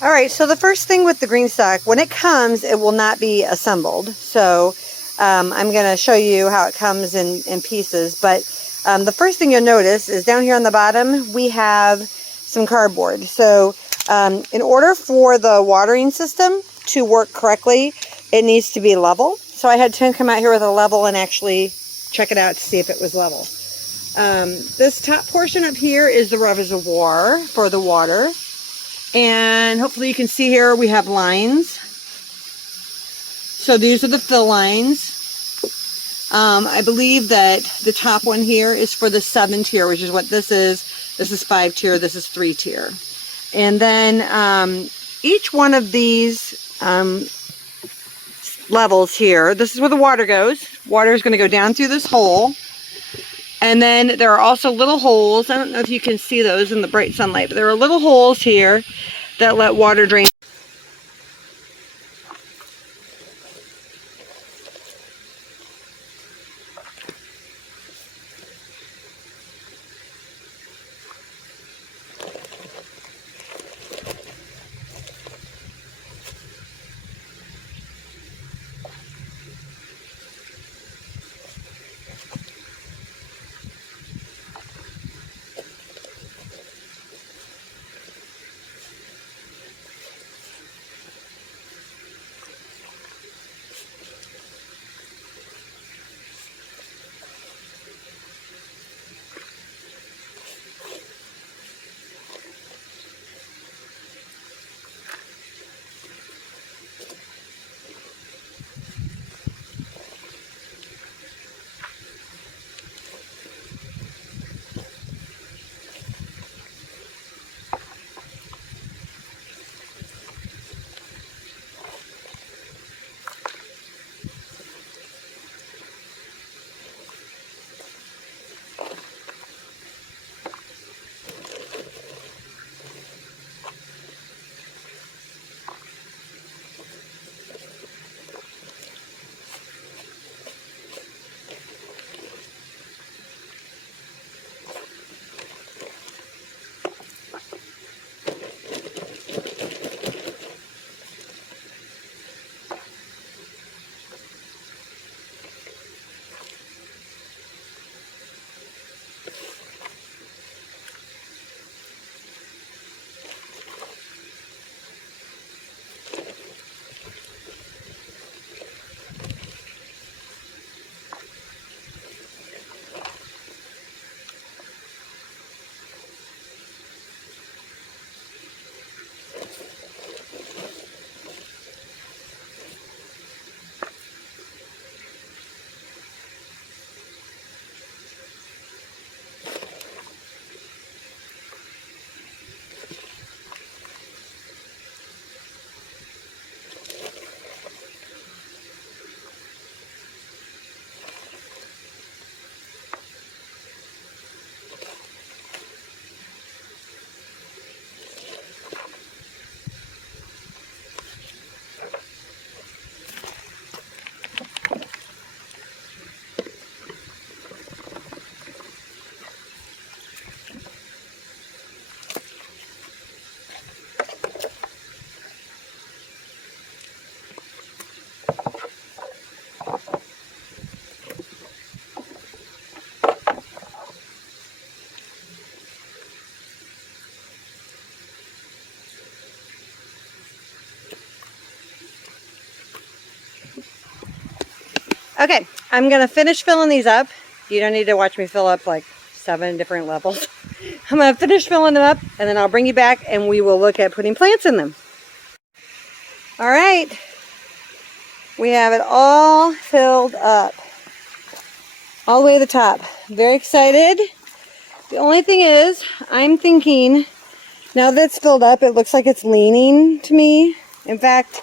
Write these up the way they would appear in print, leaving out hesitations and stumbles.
All right, so the first thing with the Green Stalk, when it comes, it will not be assembled. So I'm going to show you how it comes in pieces. But the first thing you'll notice is down here on the bottom, we have some cardboard. So in order for the watering system to work correctly, it needs to be level. So I had Tim come out here with a level and actually check it out to see if it was level. This top portion up here is the reservoir for the water. And hopefully you can see here we have lines. So these are the fill lines. I believe that the top one here is for the 7 tier, which is what this is. This is 5 tier, this is 3 tier. And then each one of these levels here, this is where the water goes. Water is going to go down through this hole. And then there are also little holes. I don't know if you can see those in the bright sunlight, but there are little holes here that let water drain. Okay, I'm going to finish filling these up. You don't need to watch me fill up like 7 different levels. I'm going to finish filling them up and then I'll bring you back and we will look at putting plants in them. All right, we have it all filled up. All the way to the top. Very excited. The only thing is, I'm thinking, now that it's filled up, it looks like it's leaning to me. In fact,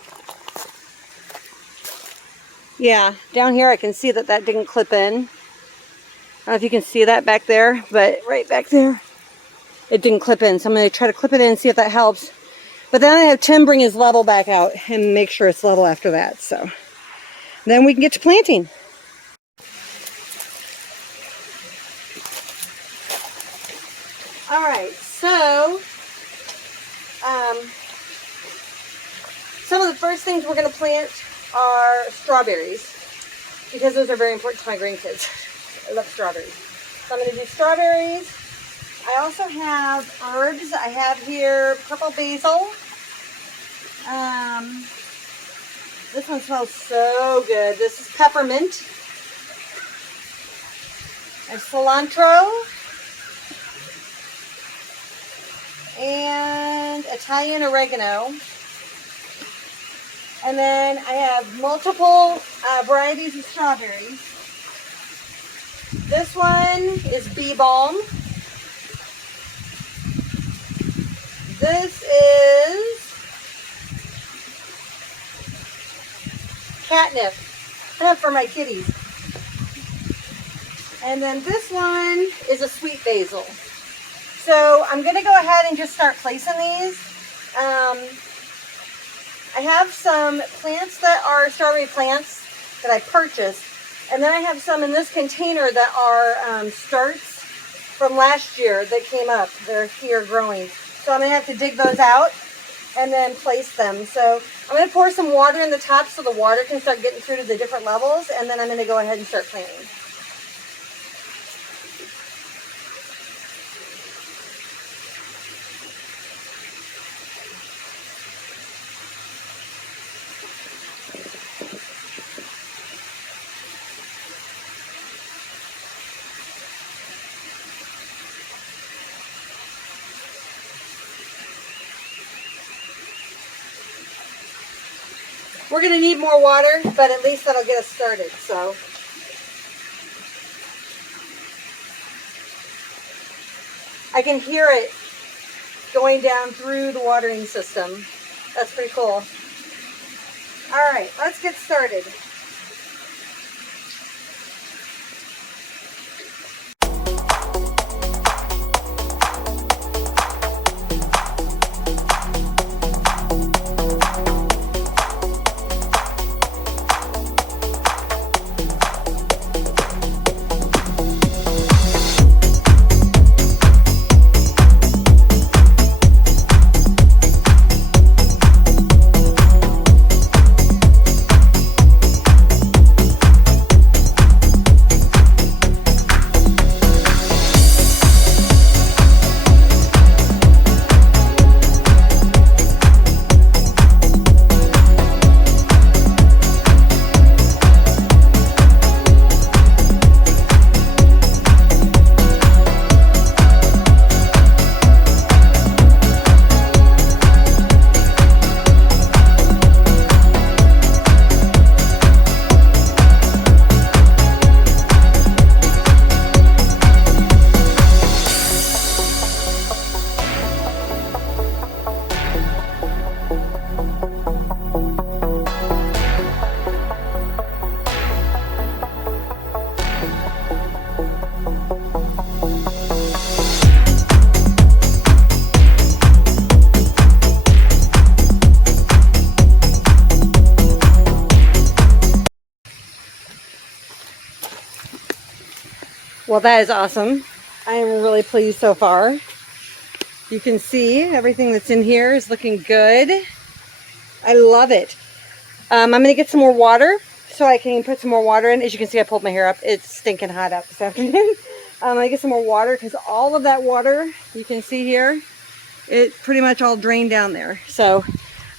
yeah, down here I can see that that didn't clip in. I don't know if you can see that back there, but right back there, it didn't clip in. So I'm going to try to clip it in and see if that helps. But then I have Tim bring his level back out and make sure it's level after that. So then we can get to planting. All right, so first things we're going to plant are strawberries, because those are very important to my grandkids. I love strawberries. So I'm going to do strawberries. I also have herbs. I have here purple basil. This one smells so good. This is peppermint. I have cilantro. And Italian oregano. And then I have multiple varieties of strawberries. This one is bee balm. This is catnip for my kitties. And then this one is a sweet basil. So I'm going to go ahead and just start placing these. I have some plants that are strawberry plants that I purchased. And then I have some in this container that are starts from last year that came up. They're here growing. So I'm going to have to dig those out and then place them. So I'm going to pour some water in the top so the water can start getting through to the different levels. And then I'm going to go ahead and start planting. We're going to need more water, but at least that'll get us started. So I can hear it going down through the watering system. That's pretty cool. All right, let's get started. Well, that is awesome. I am really pleased so far. You can see everything that's in here is looking good. I love it. I'm going to get some more water so I can put some more water in. As you can see, I pulled my hair up. It's stinking hot out this afternoon. I'm going to get some more water because all of that water you can see here, it pretty much all drained down there. So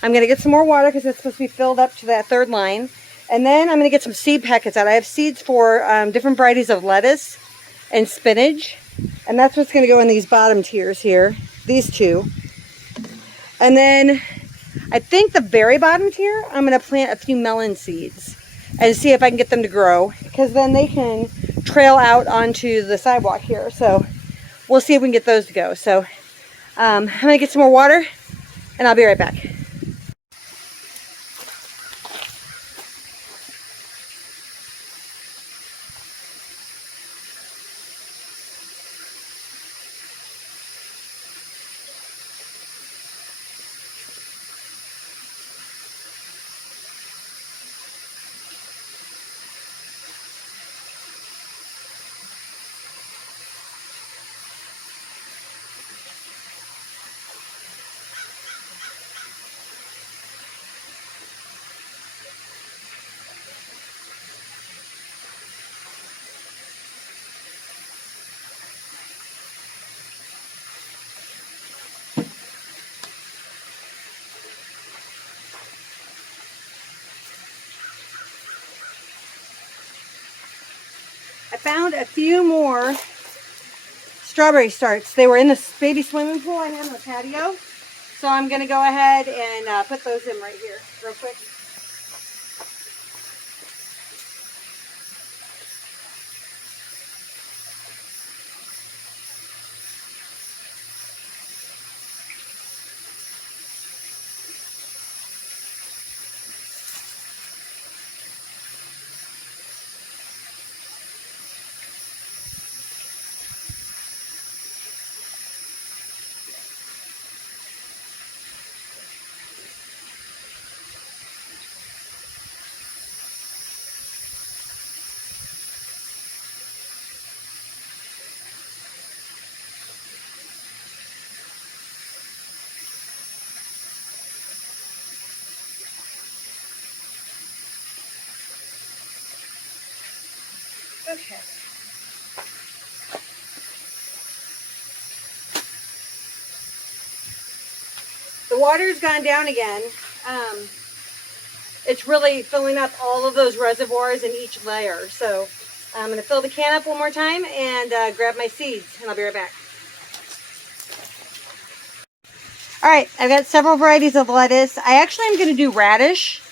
I'm going to get some more water because it's supposed to be filled up to that third line. And then I'm going to get some seed packets out. I have seeds for different varieties of lettuce and spinach. And that's what's going to go in these bottom tiers here. These two. And then I think the very bottom tier, I'm going to plant a few melon seeds and see if I can get them to grow, because then they can trail out onto the sidewalk here. So we'll see if we can get those to go. So I'm going to get some more water and I'll be right back. found a few more strawberry starts. They were in the baby swimming pool I have on the patio. So I'm going to go ahead and put those in right here real quick. Okay. The water's gone down again. It's really filling up all of those reservoirs in each layer. So I'm going to fill the can up one more time and grab my seeds, and I'll be right back. All right, I've got several varieties of lettuce. I actually am going to do radish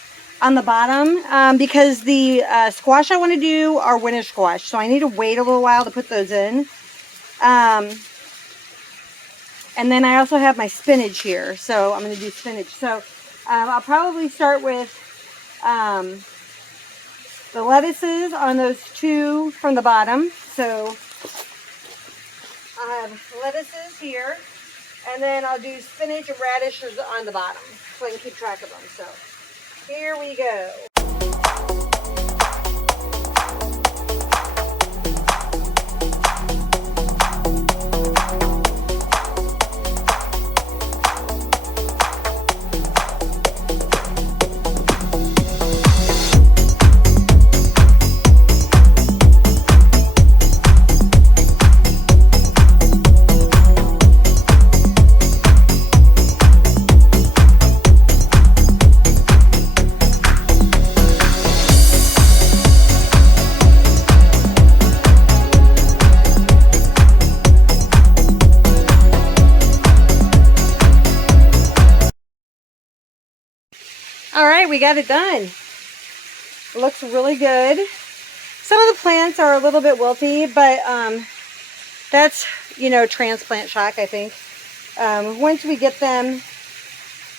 on the bottom because the squash I want to do are winter squash. So I need to wait a little while to put those in. And then I also have my spinach here. So I'm going to do spinach. So I'll probably start with the lettuces on those two from the bottom. So I have lettuces here. And then I'll do spinach and radishes on the bottom so I can keep track of them. So here we go. All right, we got it done. It looks really good. Some of the plants are a little bit wilty, but that's, you know, transplant shock, I think. Once we get them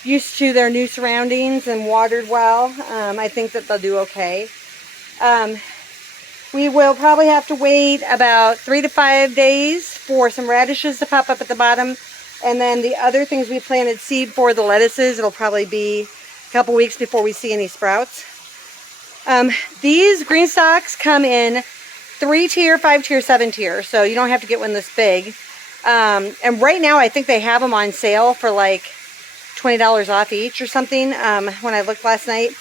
used to their new surroundings and watered well, I think that they'll do okay. We will probably have to wait about 3 to 5 days for some radishes to pop up at the bottom. And then the other things we planted seed for, the lettuces, it'll probably be couple weeks before we see any sprouts. These green stalks come in 3-tier, 5-tier, 7-tier, so you don't have to get one this big. And right now I think they have them on sale for like $20 off each or something when I looked last night.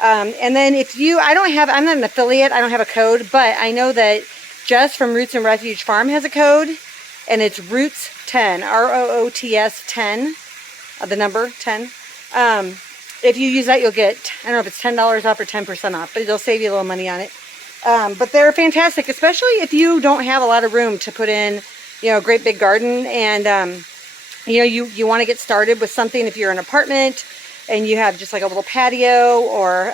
And then if you, I'm not an affiliate, I don't have a code, but I know that Jess from Roots and Refuge Farm has a code, and it's Roots 10, ROOTS 10, the number 10. If you use that, you'll get, I don't know if it's $10 off or 10% off, but it'll save you a little money on it. But they're fantastic, especially if you don't have a lot of room to put in, you know, a great big garden. And, you know, you want to get started with something if you're in an apartment and you have just like a little patio, or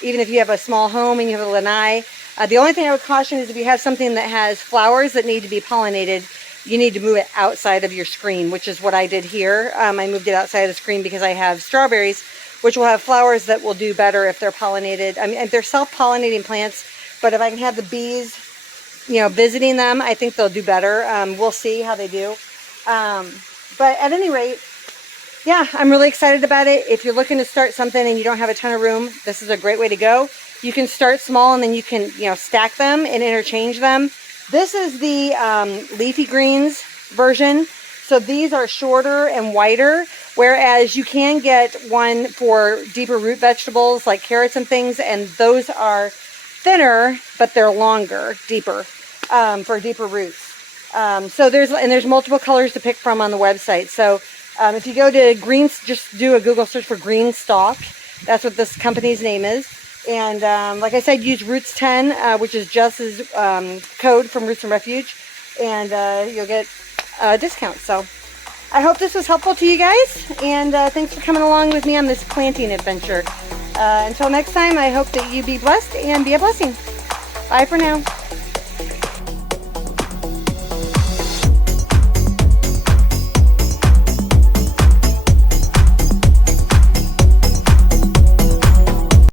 even if you have a small home and you have a lanai. The only thing I would caution is if you have something that has flowers that need to be pollinated, you need to move it outside of your screen, which is what I did here. I moved it outside of the screen because I have strawberries, which will have flowers that will do better if they're pollinated. I mean, they're self-pollinating plants, but if I can have the bees, you know, visiting them, I think they'll do better. We'll see how they do. But at any rate, yeah, I'm really excited about it. If you're looking to start something and you don't have a ton of room, this is a great way to go. You can start small and then you can, you know, stack them and interchange them. This is the leafy greens version. So these are shorter and wider, whereas you can get one for deeper root vegetables like carrots and things, and those are thinner, but they're longer, deeper, for deeper roots. So there's multiple colors to pick from on the website. So if you go to just do a Google search for Green Stalk. That's what this company's name is. And like I said, use Roots 10, which is Jess's code from Roots and Refuge, and you'll get a discount. So I hope this was helpful to you guys, and thanks for coming along with me on this planting adventure. Until next time, I hope that you be blessed and be a blessing. Bye for now.